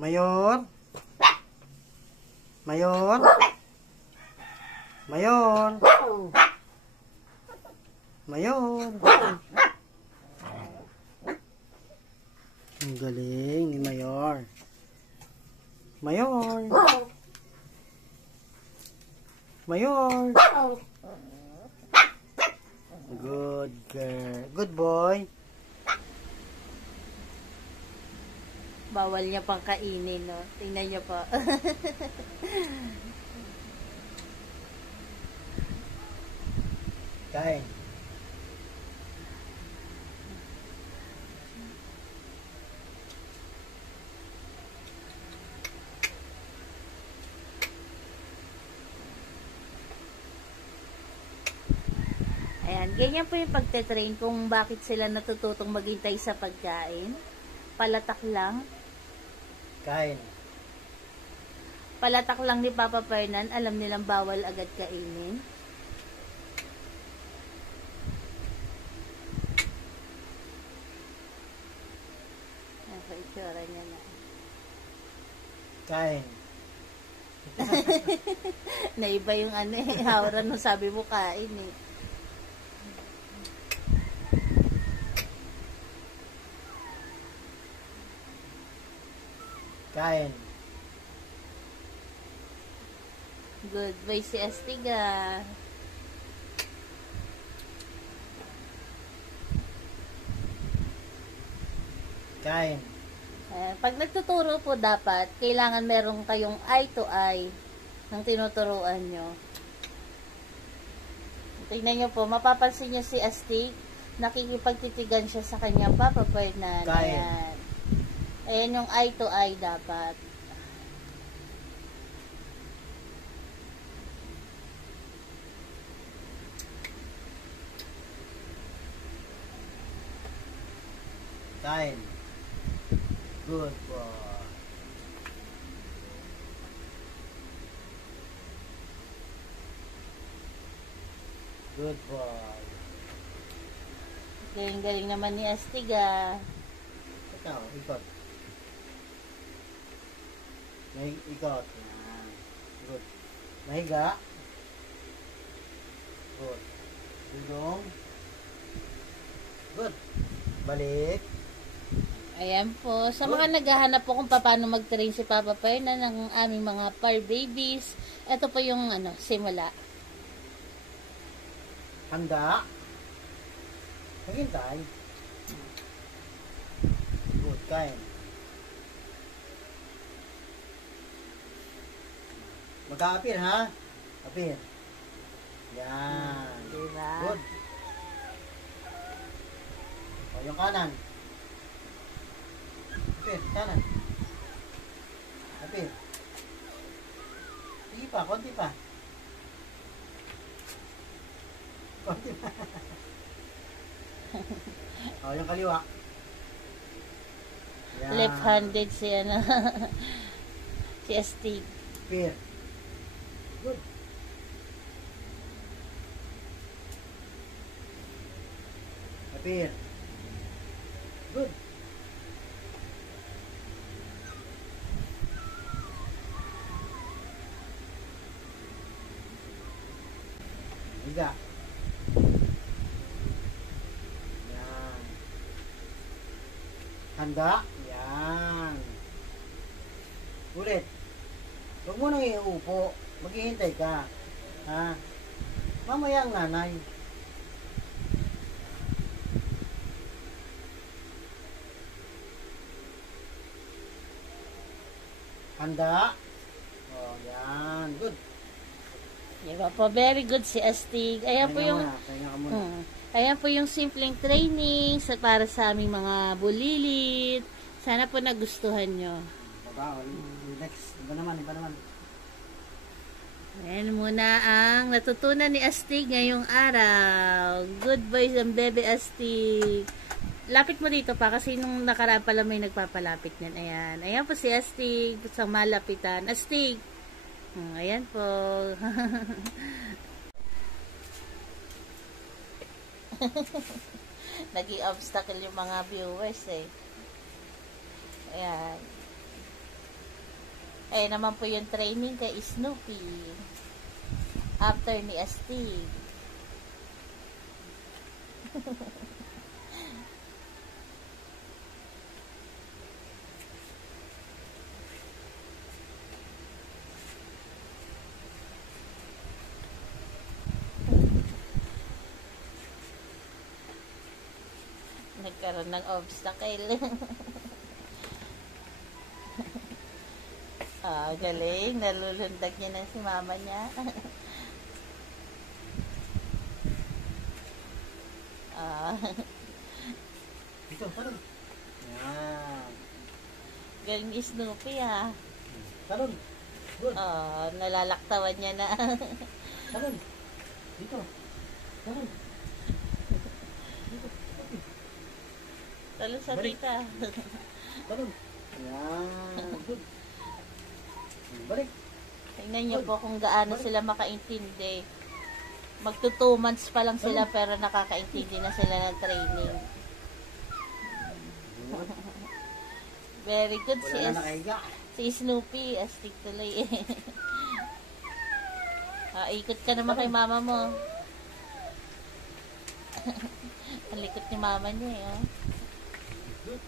Mayor? Mayor? Mayor? Mayor? Ang galing ni Mayor. Mayor? Mayor? Good girl. Good boy. Bawal niya pang kainin, no? Tingnan niyo po. Kain. Ayan, ganyan po yung pagte-train kung bakit sila natututong maghintay sa pagkain. Palatak lang. Kain. Palatak lang ni Papa Fernan, alam nilang bawal agad kainin. Ayan po, itsura niya na. Kain. Naiba yung ano eh, hawra nung sabi mo kain eh. Kain. Good boy si Astiga. Kain. Pag nagtuturo po dapat, kailangan meron kayong eye to eye ng tinuturuan nyo. Tingnan nyo po, mapapansin nyo si Astig, nakikipagtitigan siya sa kanyang Papa Fernan. Ayan. Ayan yung eye to eye dapat. Kain. Good boy. Good boy. Galing-galing naman ni Astiga. Ikaw, ikot. May ikot. Yan. Good. Mahiga. Good. Dudong. Good. Balik. Ayan po. Sa mga naghahanap po kung paano mag-train si Papa Fernan ng aming mga fur babies, ito po yung simula. Handa. Maghintay. Good. Kain. Mag-a-appear, ha? Appear. Yan. Diba? Good. O, yung kanan. Appear. Kanan. Appear. Sige pa. Konti pa. Konti pa. O, yung kaliwa. Yan. Left-handed si si Astig. Appear. Good. Appear. Good. Higa. Yan. Handa. Yan. Ulit. Huwag mo nang iupo. Maghihintay ka. Ha? Mamaya ang nanay. Handa. Oh, yan. Good. Diba po? Very good si Astig. Ayan po yung ayan po yung simpleng training para sa aming mga bulilit. Sana po nagustuhan nyo. Baba, next. Iba naman. Ayan muna ang natutunan ni Astig ngayong araw. Good boys ang bebe Astig. Lapit mo dito pa kasi nung nakaraan pala may nagpapalapit niyan. Ayan. Ayan po si Astig sa malapitan. Astig. Ayan po. Naging obstacle yung mga viewers eh. Ayan. Eh naman po yung training kay Snoopy. After ni Astig. Nagkaroon ng obstacle. Ah, galing. Nalulundag niya na si mama niya. Ah, Dito, talon. Yan. galing ni Snoopy ah. Talon. Good. Ah, nalalaktawan niya na. Talon. Dito. Talon. Talo sa Balik. tita. Talon. Yan. Good. Balik. Tingnan niyo po kung gaano sila makaintindi. Magto 2 months pa lang sila pero nakakaintindi na sila ng training. Good. Very good Wala na nakahiga. si Snoopy. Astig tuloy. Ah, ikot ka naman kay mama mo. Ang likot ni mama niya eh. Oh. Good.